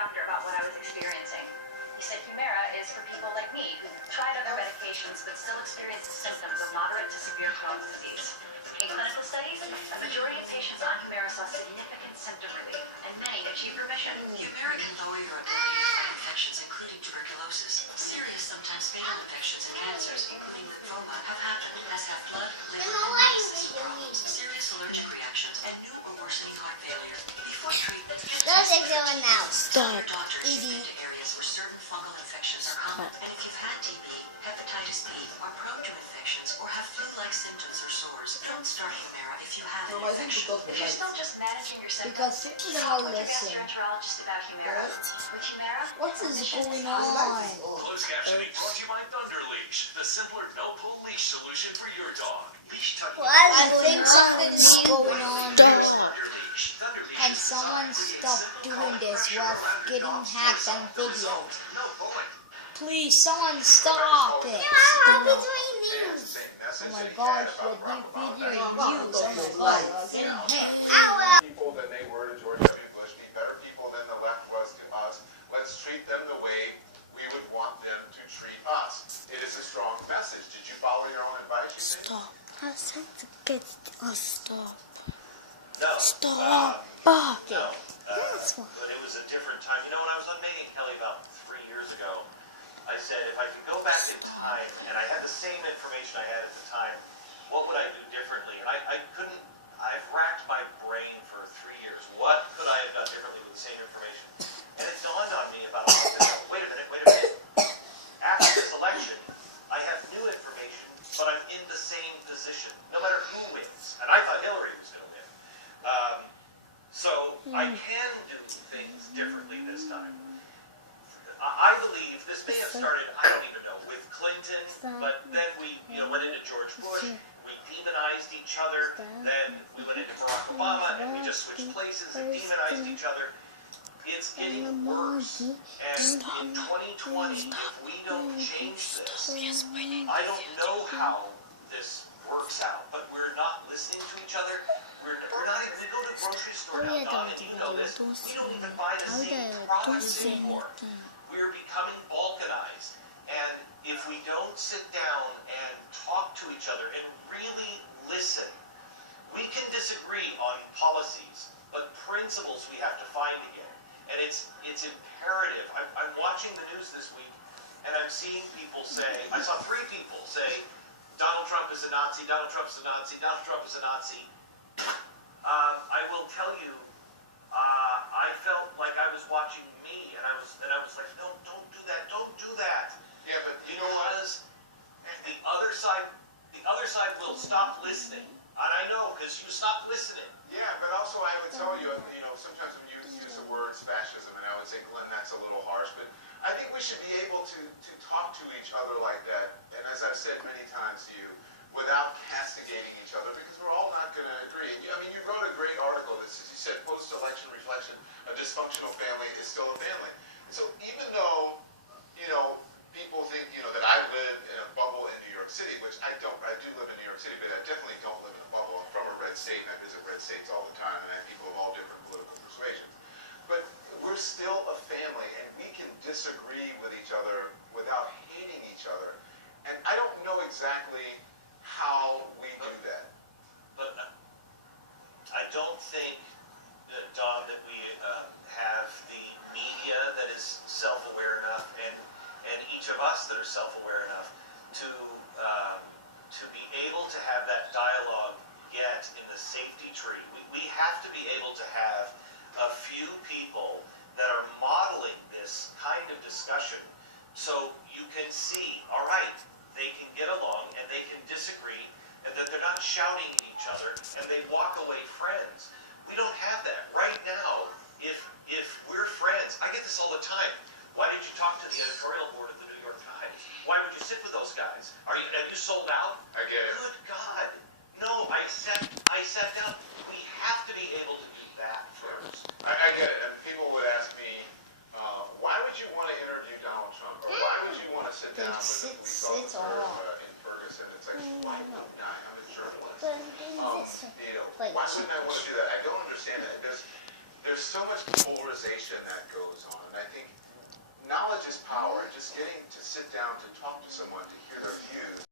doctor about what I was experiencing. He said Humira is for people like me who tried other medications but still experience the symptoms of moderate to severe Crohn's disease. In clinical studies, a majority of patients on Humira saw significant symptom relief, and many achieved remission. Humira can lower your ability to fight infections, including tuberculosis. Serious, sometimes fatal infections and cancers, including lymphoma, have happened, as have blood, liver, and immune system problems, serious allergic reactions, and new or worsening heart failure. Before treatment, get tested for TB. Stop Doctors eating. to areas where certain fungal infections are common. And if you've had TB, hepatitis B, are prone to infections, or have flu-like symptoms or sores, don't start Humira if you have an infection. If you're still just managing your symptoms, Because people talk don't with your listen. gastroenterologist about Humira. With Humira, What is remission going possible. on? Closed captioning brought to you by Thunder Leash, the simpler no-pull leash solution for your dog. Leash tucking. I think something's going on. Thunder Leash. Thunder Leash Can is someone designed to stop create doing simple this pressure while around your getting dog's hacked torso. on The video? result, no pulling. Please, someone stop it. Stop. Oh my gosh, the new video views. Oh my god, we're getting hit. People than they were to George W. Bush, be better people than the left was to us. Let's treat them the way we would want them to treat us. It is a strong message. Did you follow your own advice? You think? Stop. I said to get stop. No. Stop. No. That's why. But it was a different time. You know, when I was on Megan Kelly about 3 years ago, I said if I could go back in time and I had the same information I had at the time, what would I do differently? And I couldn't. I've racked my brain for 3 years. What could I have done differently with the same information? And it dawned on me about a month ago. Wait a minute. After this election, I have new information, but I'm in the same position, no matter who wins. And I thought Hillary was going to win. So I can do things differently this time. I believe this may have started, I don't even know, with Clinton, but then we went into George Bush, we demonized each other, then we went into Barack Obama, and we just switched places and demonized each other. It's getting worse. And in 2020, if we don't change this, I don't know how this works out, but we're not listening to each other. We're not even, we go to the grocery store now, Don, and you know this, we don't even buy the same products anymore. We're becoming balkanized, and if we don't sit down and talk to each other and really listen, we can disagree on policies, but principles we have to find again. And it's imperative. I'm watching the news this week, and I'm seeing people say, I saw 3 people say, Donald Trump is a Nazi, Donald Trump is a Nazi, Donald Trump is a Nazi. I will tell you, I felt like I was watching me, and I was like, no, don't do that. Yeah, but you know what? Because the other side will stop listening, and I know because you stopped listening. Yeah, but also I would tell you, sometimes when you use the words fascism, and I would say, Glenn, that's a little harsh, but I think we should be able to talk to each other like that, and as I've said many times to you, without castigating each other, because we're all not going to agree. I mean, you wrote a great article that says, you said, post-election reflection, a dysfunctional family is still a family. So even though, people think, that I live in a bubble in New York City, which I don't. I do live in New York City, but I definitely don't live in a bubble. I'm from a red state, and I visit red states all the time, and I have people of all different political persuasions. But we're still a family, and we can disagree with each other without hating each other. And I don't know exactly how we do that. But I don't think, Don, that we have the media that is self-aware enough, and each of us that are self-aware enough to be able to have that dialogue yet in the safety tree. We have to be able to have a few people that are modeling this kind of discussion so you can see, all right, they can get along and they can disagree, and that they're not shouting at each other and they walk away friends. We don't have that. Right now, if we're friends, I get this all the time. Why did you talk to the editorial board of the New York Times? Why would you sit with those guys? Have you sold out? I get it. Good God. No, I sat down. We have to be able to do that first. I get it. And people would ask me, why would you want to interview Donald Trump? Or why would you want to sit down with a police officer in Ferguson? It's like, why wouldn't I? I'm a journalist. Why wouldn't I want to do that? I don't understand that. There's so much polarization that goes on. And I just getting to sit down to talk to someone, to hear their views.